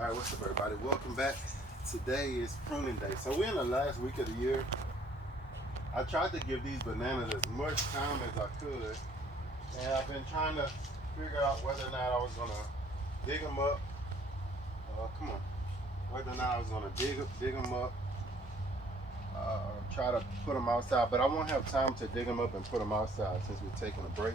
Alright, what's up everybody? Welcome back. Today is pruning day. So we're in the last week of the year. I tried to give these bananas as much time as I could. And I've been trying to figure out whether or not I was going to dig them up. Whether or not I was going to dig them up. Try to put them outside. But I won't have time to dig them up and put them outside since we're taking a break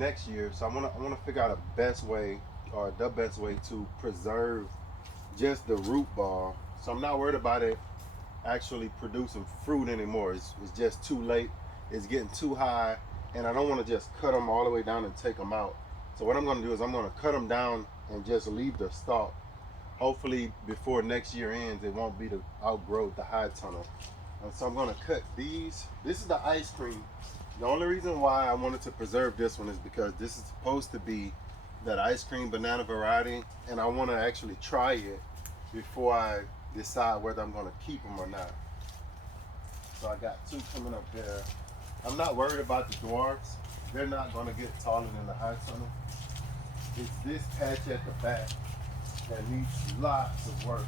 next year. So I want to figure out the best way to preserve just the root ball. So I'm not worried about it actually producing fruit anymore. It's just too late. It's getting too high, and I don't want to just cut them all the way down and take them out. So what I'm going to do is I'm going to cut them down and just leave the stalk. Hopefully before next year ends, it won't be to outgrow the high tunnel. And so I'm going to cut these. This is the ice cream. The only reason why I wanted to preserve this one is because this is supposed to be that ice cream banana variety, and I want to actually try it before I decide whether I'm going to keep them or not. So I got two coming up there. I'm not worried about the dwarfs. They're not going to get taller than the high tunnel. It's this patch at the back that needs lots of work.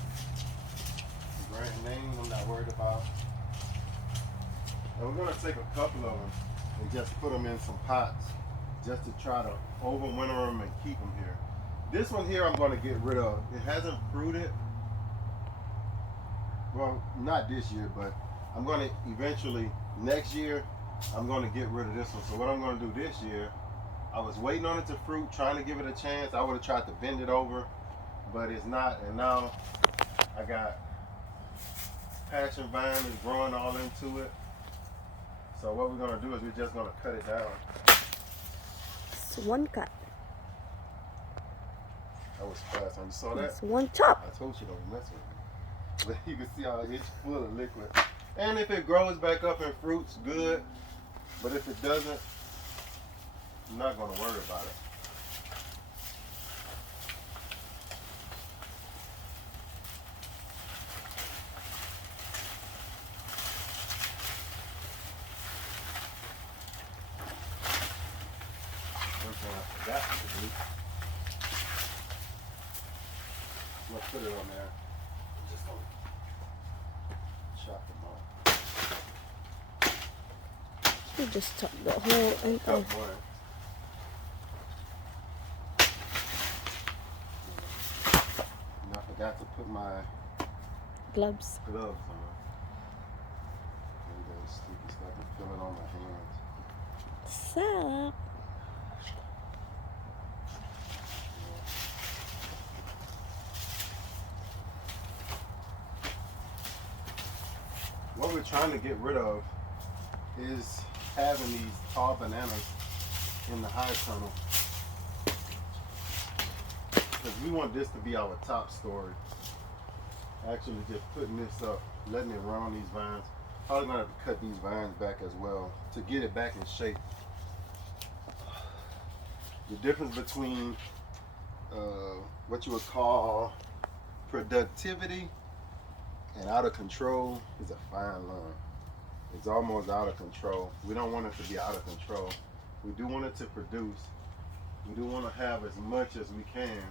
The brand name I'm not worried about. And we're going to take a couple of them and just put them in some pots just to try to overwinter them and keep them here. This one here I'm going to get rid of. It hasn't fruited. Well, not this year, but I'm going to eventually, next year, I'm going to get rid of this one. So what I'm going to do this year, I was waiting on it to fruit, trying to give it a chance. I would have tried to bend it over, but it's not. And now I got passion vine is growing all into it. So what we're going to do is we're just going to cut it down. It's one cut. That was fast. You saw that? It's one chop. I told you don't mess with it. But you can see how it's full of liquid. And if it grows back up and fruits, good. But if it doesn't, I'm not going to worry about it. One thing I forgot to do. I'm going to put it on there. Just going to chop them off. You just chop the whole end Cut off. one. And I forgot to put my Gloves. gloves on. And then sticky stuff and feel it on my hands. Sup? What we're trying to get rid of is having these tall bananas in the high tunnel. Because we want this to be our top story. Actually just putting this up, letting it run on these vines. Probably gonna have to cut these vines back as well to get it back in shape. The difference between what you would call productivity and out of control is a fine line. It's almost out of control. We don't want it to be out of control. We do want it to produce. We do want to have as much as we can,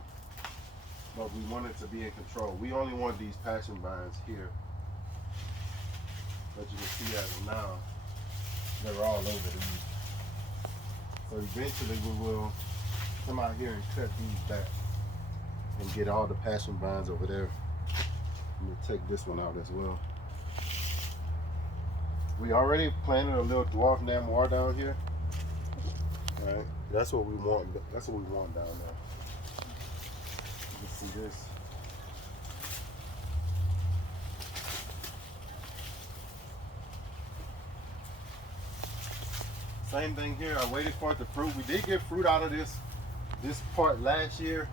but we want it to be in control. We only want these passion vines here. But you can see as of now, they're all over these. So eventually we will come out here and cut these back and get all the passion vines over there. I'm gonna take this one out as well. We already planted a little dwarf namoir down here. All right, that's what we want. That's what we want down there. You can see this. Same thing here. I waited for it to fruit. We did get fruit out of this part last year,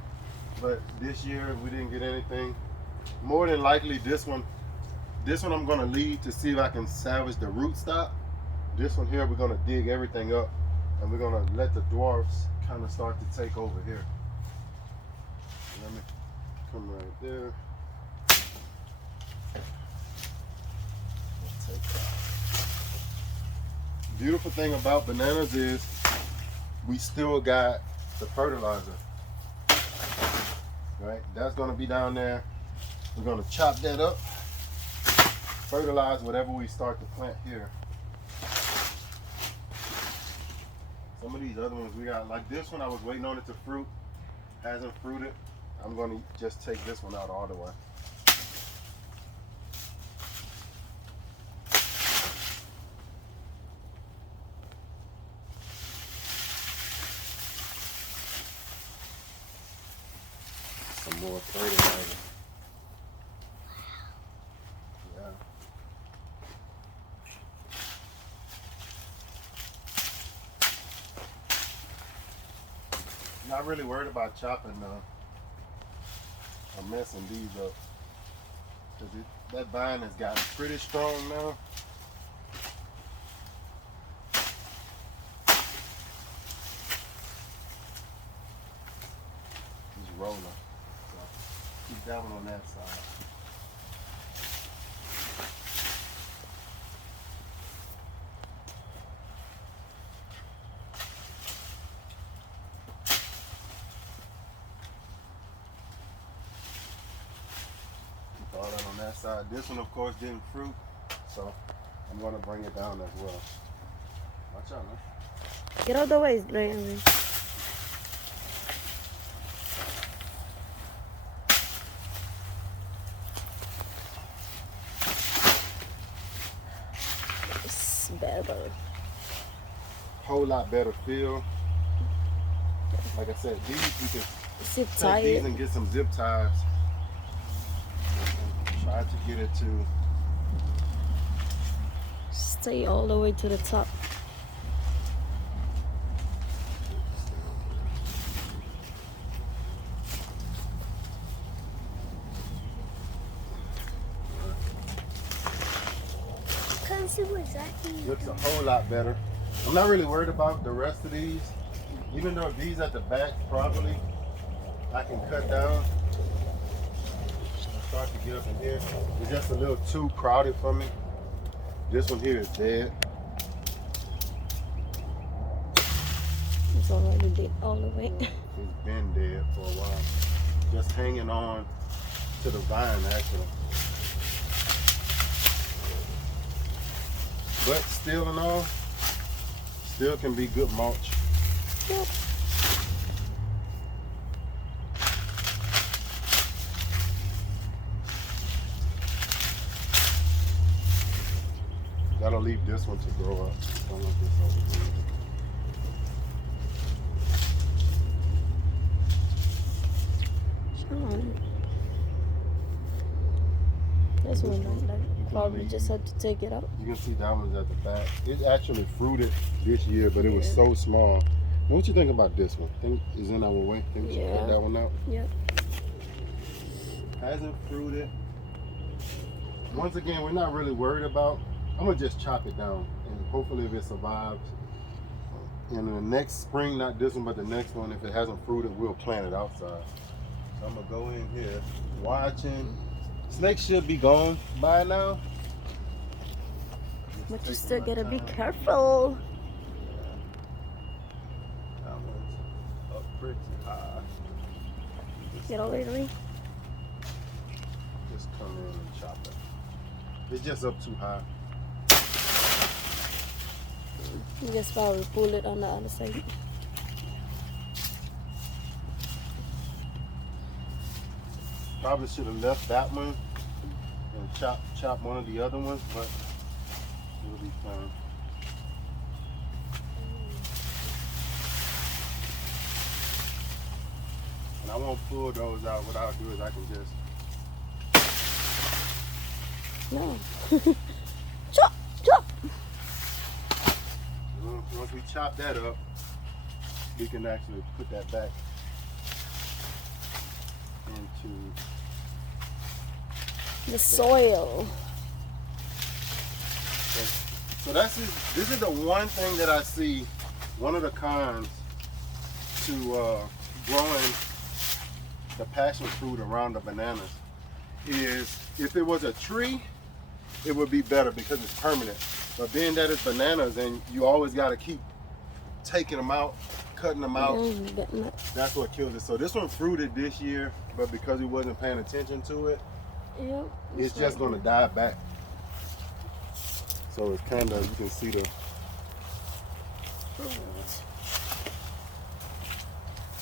but this year we didn't get anything. More than likely, this one I'm gonna leave to see if I can salvage the root stock. This one here, we're gonna dig everything up, and we're gonna let the dwarfs kind of start to take over here. Let me come right there. We'll take that. Beautiful thing about bananas is we still got the fertilizer. right? That's gonna be down there. We're gonna chop that up, fertilize whatever we start to plant here. Some of these other ones we got, like this one, I was waiting on it to fruit. Hasn't fruited. I'm gonna just take this one out all the way. Some more fertilizer. Yeah. Not really worried about chopping or messing these up, because that vine has gotten pretty strong now. He's rolling, so keep that one on that side. All that on that side. This one, of course, didn't fruit, so I'm going to bring it down as well. Watch out, man. Get out of the way, it's draining. It's better. Whole lot better feel. Like I said, these you can Zip take tie these it. and get some zip ties. Try to get it to Stay all the way to the top. looks a whole lot better. I'm not really worried about the rest of these. Even though these at the back probably I can cut down. I'll start to get up in here. It's just a little too crowded for me. This one here is dead. It's already dead all the way. It's been dead for a while. Just hanging on to the vine actually. But still and all, still can be good mulch. Yep. Gotta leave this one to grow up. Don't want this over here. This one, like, probably just had to take it out. You can see that one's at the back. It actually fruited this year, but it was so small. What you think about this one? Think is in our way? Think we should cut that one out? Yeah. Hasn't fruited. Once again, we're not really worried about. I'm gonna just chop it down, and hopefully, if it survives, in the next spring, not this one, but the next one, if it hasn't fruited, we'll plant it outside. So I'm gonna go in here, watching. Snakes should be gone by now. But you still gotta be careful. That one's up pretty high. Get over here. Just come in and chop it. It's just up too high. You just probably pull it on the other side. Probably should have left that one and chop one of the other ones, but it'll be fine. And I won't pull those out. What I'll do is I can just No. Chop! Chop! once we chop that up, we can actually put that back into The soil. so this is the one thing that I see, one of the cons to growing the passion fruit around the bananas is if it was a tree, it would be better because it's permanent. But being that it's bananas and you always got to keep taking them out, cutting them out, Got nuts. that's what killed it. So this one fruited this year, but because he wasn't paying attention to it, Yep. it's just gonna die back. So it's kind of, you can see the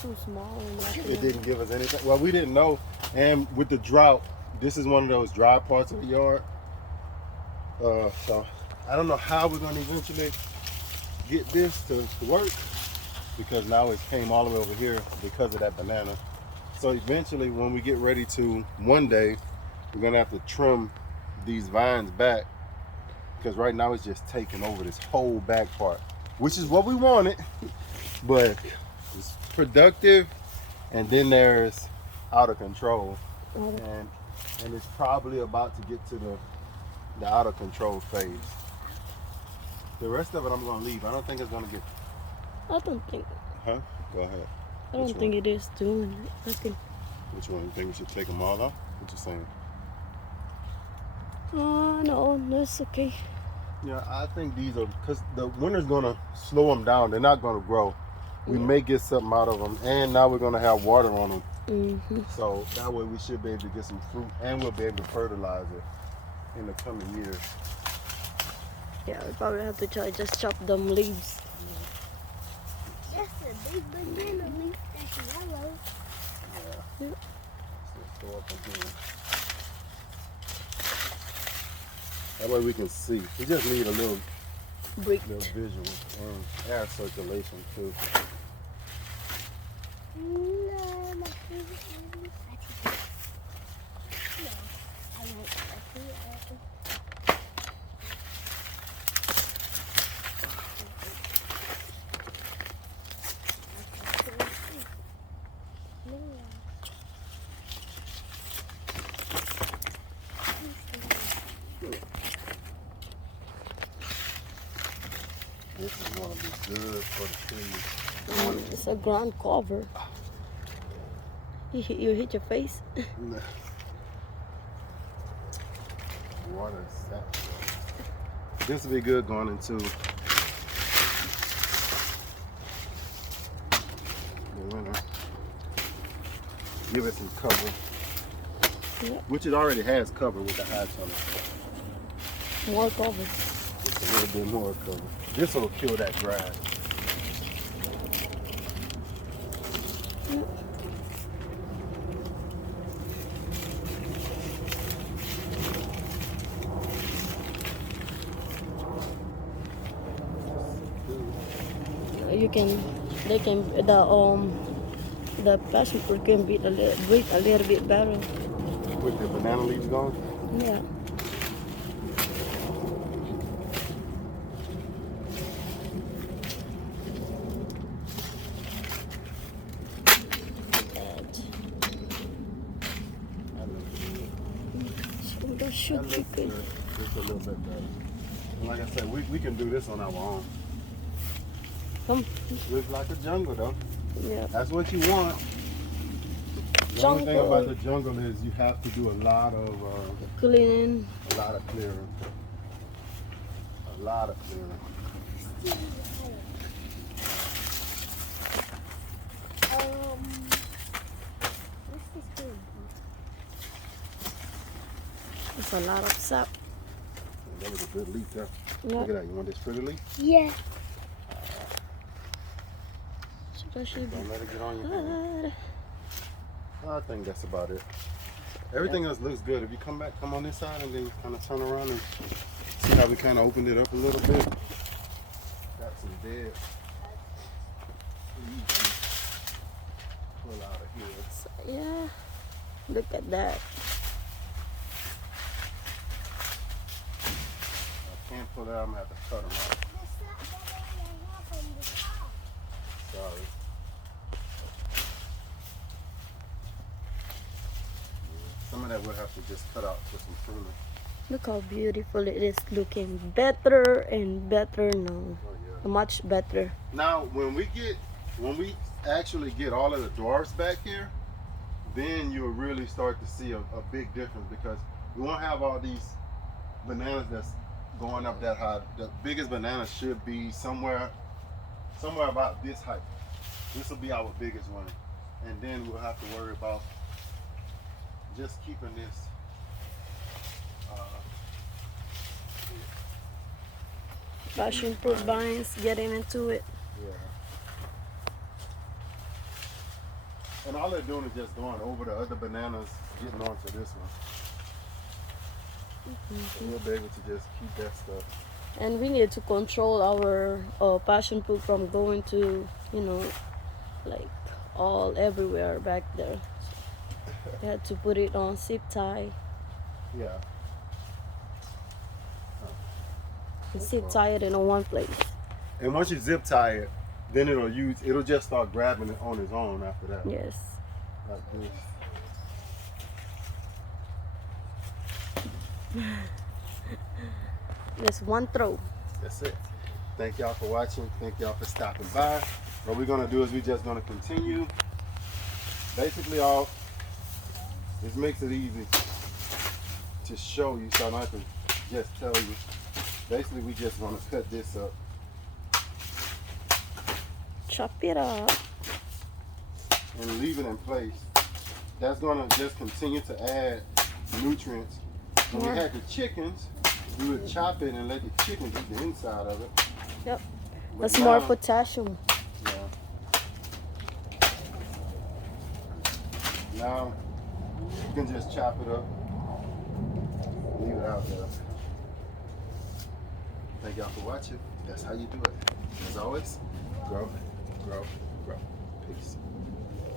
too small. And it didn't give us anything. Well, we didn't know, and with the drought, this is one of those dry parts of the yard. So I don't know how we're gonna eventually get this to work, because now it came all the way over here because of that banana. So eventually, when we get ready to, one day, we're gonna have to trim these vines back, because right now it's just taking over this whole back part, which is what we wanted, but it's productive, and then there's out of control, and it's probably about to get to the out of control phase. The rest of it I'm gonna leave. I don't think it's gonna get. I don't think. Huh? Go ahead. I don't think it is doing nothing. Which one? You think we should take them all off? What you saying? No, that's okay. Yeah, I think these are, because the winter's gonna slow them down. They're not gonna grow. We may get something out of them, and now we're gonna have water on them. Mm-hmm. So that way we should be able to get some fruit, and we'll be able to fertilize it in the coming years. Yeah, we probably have to try just chop them leaves. That's a big banana leaf that's yellow. Yeah. So throw up again. That way we can see. We just need a little visual and air circulation too. No, my favorite movie. No, I want my favorite apple. This is gonna be good for the trees. It's a ground cover. You hit your face? Nah. Water is saturated. This will be good going into the winter. Give it some cover. Yep. Which it already has cover with the hatch on it. More cover. Just a little bit more cover. This will kill that grass. The passion fruit can breathe a little bit better. With the banana leaves gone? Yeah. That looks good. Just a little bit better. And like I said, we can do this on our own. Looks like a jungle though. Yeah. That's what you want. The only thing about the jungle is you have to do a lot of Cleaning. a lot of clearing. A lot of clearing. What's this food? It's a lot of sap. That was a good leaf there. Yeah. Look at that. You want this pretty leaf? Yeah. Especially Don't let it get on your hand. good. I think that's about it. Everything else looks good. If you come on this side and then kind of turn around and see how we kind of opened it up a little bit. Got some dead leaves. Pull out of here. So, yeah. Look at that. I can't pull it out. I'm gonna have to cut them out. Sorry. Some of that we'll have to just cut out with some pruning. Look how beautiful it is looking. Better and better now. Oh, yeah. Much better. Now, when we actually get all of the dwarfs back here, then you'll really start to see a big difference, because we won't have all these bananas that's going up that high. The biggest banana should be somewhere about this height. This will be our biggest one. And then we'll have to worry about just keeping this Passion fruit vines, getting into it. yeah. And all they're doing is just going over the other bananas, getting onto this one. So we'll be able to just keep that stuff. And we need to control our passion fruit from going to, you know, like all everywhere back there. We had to put it on zip tie. Yeah. And zip tie it in one place. And once you zip tie it, then it'll just start grabbing it on its own after that. Yes. Like this. Just one throw. That's it. Thank y'all for watching. Thank y'all for stopping by. What we're gonna do is we're just gonna continue. Basically this makes it easy to show you, so I don't have to just tell you. Basically we just gonna cut this up. Chop it up. And leave it in place. That's gonna just continue to add nutrients. When we had the chickens, we would chop it and let the chickens eat the inside of it. Yep. But That's more now- potassium. Yeah. Now you can just chop it up, leave it out there. Thank y'all for watching. That's how you do it. As always, grow, grow, grow. Peace.